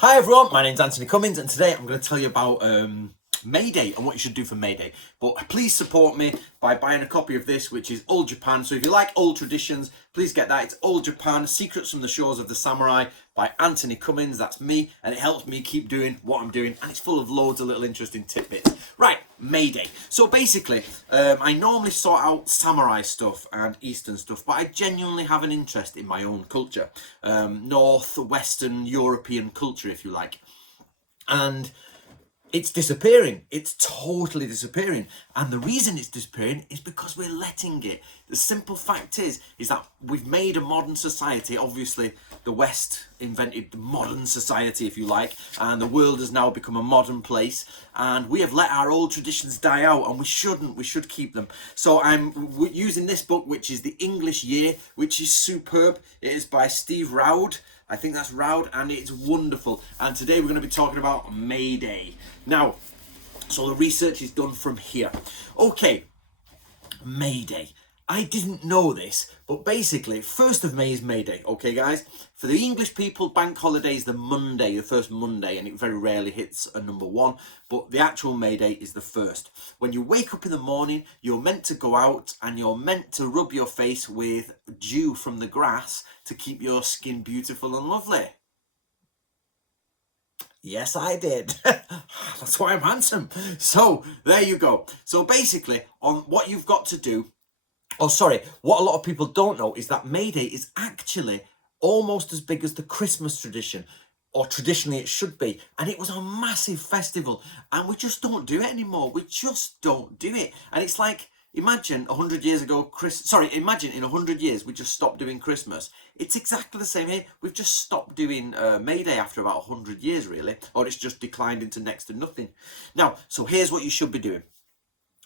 Hi everyone, my name's Anthony Cummins and today I'm going to tell you about May Day and what you should do for May Day. But please support me by buying a copy of this, which is Old Japan. So if you like old traditions, please get that. It's Old Japan, Secrets from the Shores of the Samurai by Anthony Cummins. That's me, and it helps me keep doing what I'm doing, and it's full of loads of little interesting tidbits. Right, May Day. So basically, I normally sort out samurai stuff and Eastern stuff, but I genuinely have an interest in my own culture. Northwestern European culture, if you like. And it's disappearing. It's totally disappearing. And the reason it's disappearing is because we're letting it. The simple fact is that we've made a modern society. Obviously, the West invented the modern society, if you like, and the world has now become a modern place. And we have let our old traditions die out, and we shouldn't. We should keep them. So I'm using this book, which is The English Year, which is superb. It is by Steve Roud. I think that's Roud, and it's wonderful. And today we're going to be talking about May Day. Now, so the research is done from here. Okay, May Day. I didn't know this, but basically, 1st of May is May Day, okay, guys? For the English people, bank holiday is the Monday, the first Monday, and it very rarely hits a number 1, but the actual May Day is the 1st. When you wake up in the morning, you're meant to go out and you're meant to rub your face with dew from the grass to keep your skin beautiful and lovely. Yes, I did. That's why I'm handsome. So, there you go. So basically, on what you've got to do, what a lot of people don't know is that May Day is actually almost as big as the Christmas tradition, or traditionally it should be. And it was a massive festival, and we just don't do it anymore. We just don't do it. And it's like, imagine 100 years ago, imagine in 100 years we just stopped doing Christmas. It's exactly the same here. We've just stopped doing May Day after about 100 years, really, or it's just declined into next to nothing. Now, so here's what you should be doing.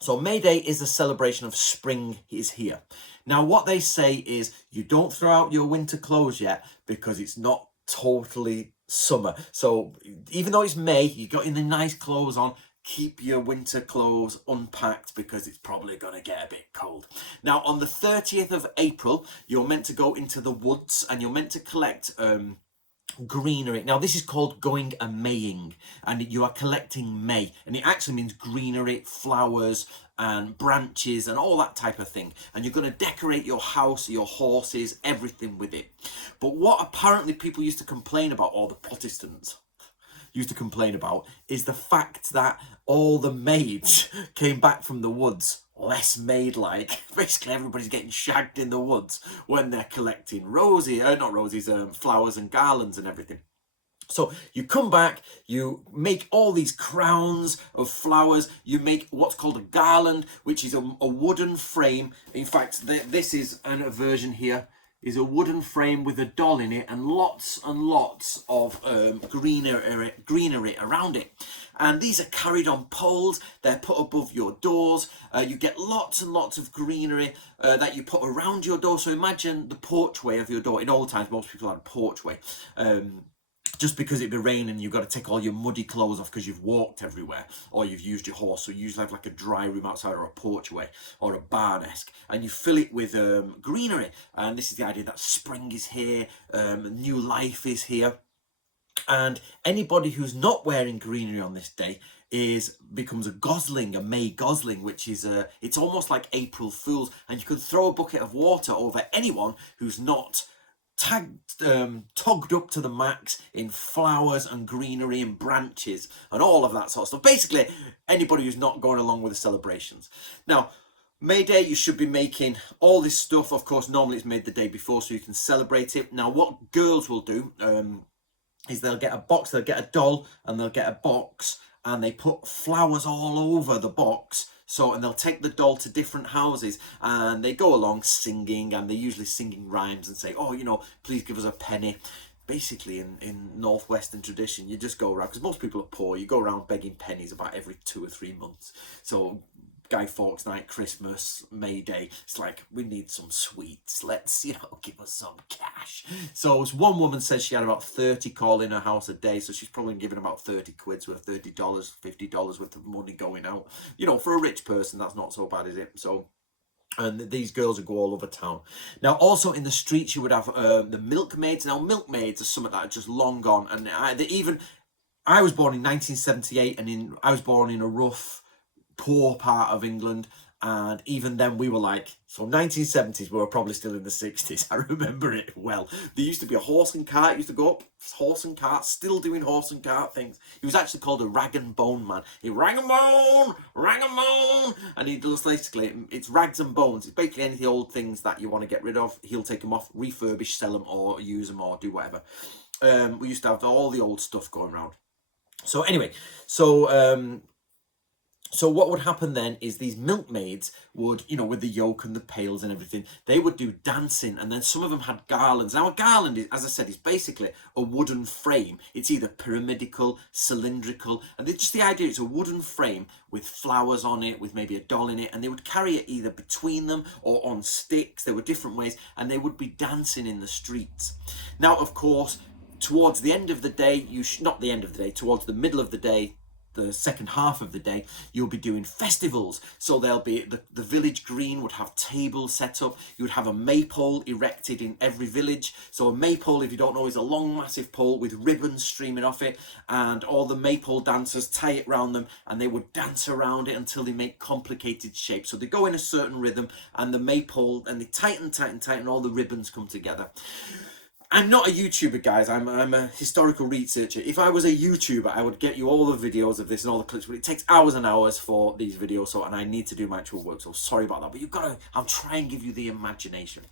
So May Day is a celebration of spring is here. Now, what they say is you don't throw out your winter clothes yet because it's not totally summer. So even though it's May, you got your nice clothes on, keep your winter clothes unpacked because it's probably going to get a bit cold. Now, on the 30th of April, you're meant to go into the woods and you're meant to collect greenery. Now this is called going a maying, and you are collecting may, and it actually means greenery, flowers and branches and all that type of thing, and you're going to decorate your house, your horses, everything with it. But what apparently people used to complain about, or the Protestants used to complain about, is the fact that all the maids came back from the woods less maid-like. Basically, everybody's getting shagged in the woods when they're collecting flowers and garlands and everything. So you come back, you make all these crowns of flowers, you make what's called a garland, which is a wooden frame. In fact, this is a version here, is a wooden frame with a doll in it and lots of greenery around it. And these are carried on poles. They're put above your doors. You get lots and lots of greenery that you put around your door. So imagine the porchway of your door. In old times, most people had a porchway. Just because it'd be raining, you've got to take all your muddy clothes off because you've walked everywhere or you've used your horse. So you usually have like a dry room outside or a porchway or a barn-esque, and you fill it with greenery. And this is the idea that spring is here, new life is here. And anybody who's not wearing greenery on this day becomes a gosling, a May gosling, which is it's almost like April Fools, and you can throw a bucket of water over anyone who's not togged up to the max in flowers and greenery and branches and all of that sort of stuff. Basically, anybody who's not going along with the celebrations. Now, May Day, you should be making all this stuff. Of course, normally it's made the day before so you can celebrate it. Now, what girls will do is they'll get a box, they'll get a doll, and they'll get a box, and they put flowers all over the box. So, and they'll take the doll to different houses and they go along singing, and they're usually singing rhymes and say, oh, please give us a penny. Basically, in Northwestern tradition, you just go around, because most people are poor, you go around begging pennies about every 2 or 3 months. So Guy Fawkes Night, Christmas, May Day, it's like, we need some sweets, let's give us some cash. So as one woman says, she had about 30 call in her house a day, so she's probably giving about 30 quid's worth, $30, $50 worth of money going out. For a rich person, that's not so bad, is it? So And these girls would go all over town. Now, also in the streets, you would have the milkmaids. Now, milkmaids are something that are just long gone. And I was born in 1978, and I was born in a rough, poor part of England. And even then we were like, so 1970s, we were probably still in the 60s. I remember it well. There used to be a horse and cart, used to go up, horse and cart, still doing horse and cart things. He was actually called a rag and bone man. He rag and bone, and he does basically, it's rags and bones. It's basically any of the old things that you want to get rid of. He'll take them off, refurbish, sell them, or use them, or do whatever. We used to have all the old stuff going around. So anyway, so what would happen then is these milkmaids would, with the yoke and the pails and everything, they would do dancing, and then some of them had garlands. Now a garland, as I said, is basically a wooden frame. It's either pyramidical, cylindrical, and just the idea, it's a wooden frame with flowers on it, with maybe a doll in it, and they would carry it either between them or on sticks. There were different ways, and they would be dancing in the streets. Now, of course, towards the end of the day, not the end of the day, towards the middle of the day, the second half of the day, you'll be doing festivals. So there'll be the village green would have tables set up. You would have a maypole erected in every village. So a maypole, if you don't know, is a long massive pole with ribbons streaming off it, and all the maypole dancers tie it around them, and they would dance around it until they make complicated shapes. So they go in a certain rhythm, and the maypole, and they tighten, all the ribbons come together. I'm not a YouTuber, guys. I'm a historical researcher. If I was a YouTuber, I would get you all the videos of this and all the clips, but it takes hours and hours for these videos, and I need to do my actual work, so sorry about that. But I'll try and give you the imagination.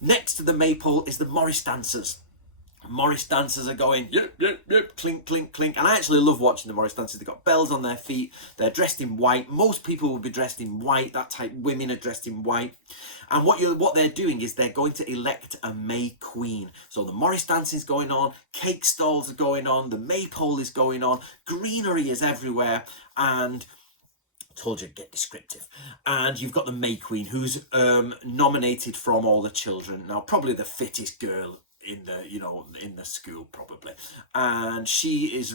Next to the maypole is the Morris dancers. Morris dancers are going, yep, clink, clink, clink. And I actually love watching the Morris dancers. They've got bells on their feet. They're dressed in white. Most people would be dressed in white. That type, women are dressed in white. And what they're doing is they're going to elect a May Queen. So the Morris dancing is going on. Cake stalls are going on. The maypole is going on. Greenery is everywhere. And told you, get descriptive. And you've got the May Queen, who's nominated from all the children. Now, probably the fittest girl in the school, probably. And she's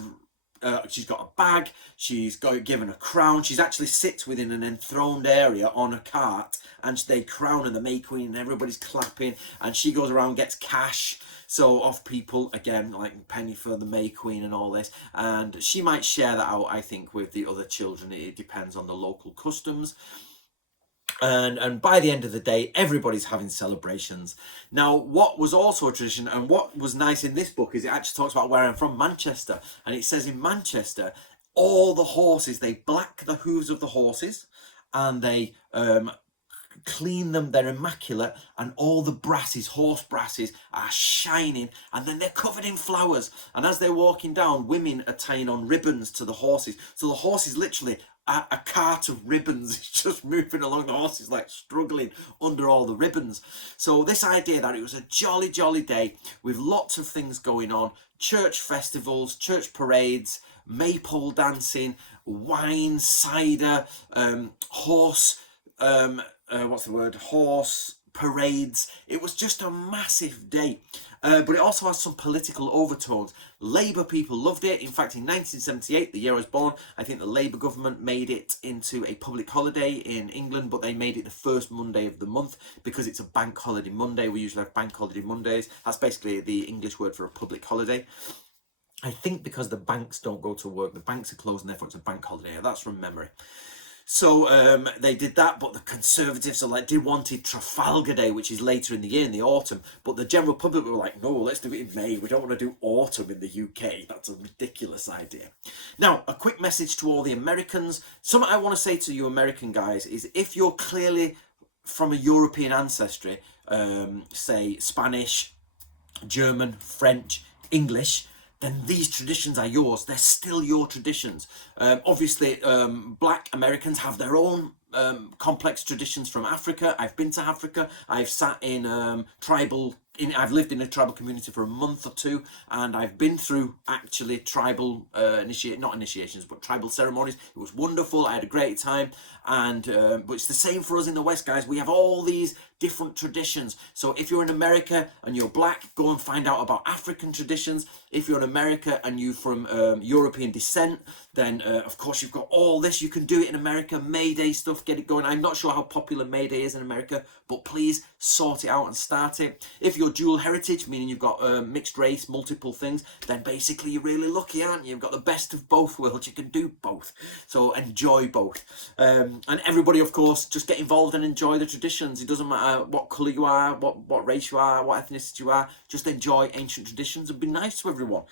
got a bag, she's given a crown. She's actually sits within an enthroned area on a cart, and they crown her the May Queen, and everybody's clapping, and she goes around, gets cash so off people, again, like penny for the May Queen and all this, and she might share that out, I think, with the other children. It depends on the local customs. And by the end of the day, everybody's having celebrations. Now, what was also a tradition, and what was nice in this book, is it actually talks about where I'm from, Manchester. And it says in Manchester, all the horses, they black the hooves of the horses, and they clean them, they're immaculate, and all the horse brasses are shining, and then they're covered in flowers. And as they're walking down, women are tying on ribbons to the horses. So the horses literally, a cart of ribbons is just moving along. The horse is like struggling under all the ribbons. So this idea that it was a jolly, jolly day with lots of things going on, church festivals, church parades, maypole dancing, wine, cider, horse parades. It was just a massive day. But it also has some political overtones. Labour people loved it. In fact, in 1978, the year I was born, I think the Labour government made it into a public holiday in England, but they made it the first Monday of the month because it's a bank holiday Monday. We usually have bank holiday Mondays. That's basically the English word for a public holiday. I think because the banks don't go to work, the banks are closed, and therefore it's a bank holiday. That's from memory. So they did that, but the Conservatives wanted Trafalgar Day, which is later in the year, in the autumn. But the general public were like, no, let's do it in May. We don't want to do autumn in the UK. That's a ridiculous idea. Now, a quick message to all the Americans. Something I want to say to you American guys is, if you're clearly from a European ancestry, say Spanish, German, French, English, then these traditions are yours. They're still your traditions. Obviously, black Americans have their own complex traditions from Africa. I've been to Africa. I've sat in tribal I've lived in a tribal community for a month or two, and I've been through actually tribal not initiations, but tribal ceremonies. It was wonderful. I had a great time, and but it's the same for us in the West, guys. We have all these different traditions. So if you're in America and you're black, go and find out about African traditions. If you're in America and you're from European descent, then of course you've got all this. You can do it in America. May Day stuff, get it going. I'm not sure how popular May Day is in America, but please sort it out and start it. If you're dual heritage, meaning you've got mixed race, multiple things, then basically you're really lucky, aren't you? You've got the best of both worlds. You can do both. So enjoy both. And everybody, of course, just get involved and enjoy the traditions. It doesn't matter what colour you are, what race you are, what ethnicity you are. Just enjoy ancient traditions and be nice to everyone.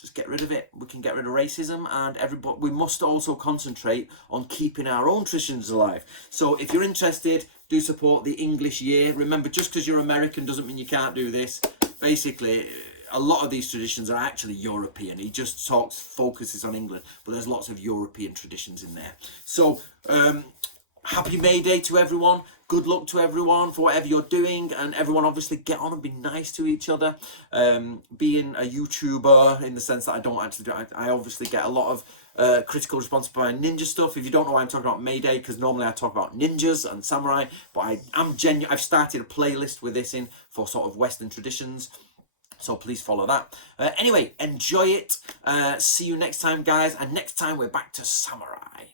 Just get rid of it. We can get rid of racism, and everybody. We must also concentrate on keeping our own traditions alive. So if you're interested, do support the English Year. Remember, just because you're American doesn't mean you can't do this. Basically, a lot of these traditions are actually European. He just focuses on England, but there's lots of European traditions in there. So happy May Day to everyone. Good luck to everyone for whatever you're doing, and everyone obviously get on and be nice to each other. Being a YouTuber, in the sense that I don't actually do, I obviously get a lot of critical response by ninja stuff. If you don't know why I'm talking about May Day, because normally I talk about ninjas and samurai, but I've started a playlist with this in for sort of Western traditions. So please follow that. Anyway, enjoy it. See you next time, guys. And next time we're back to samurai.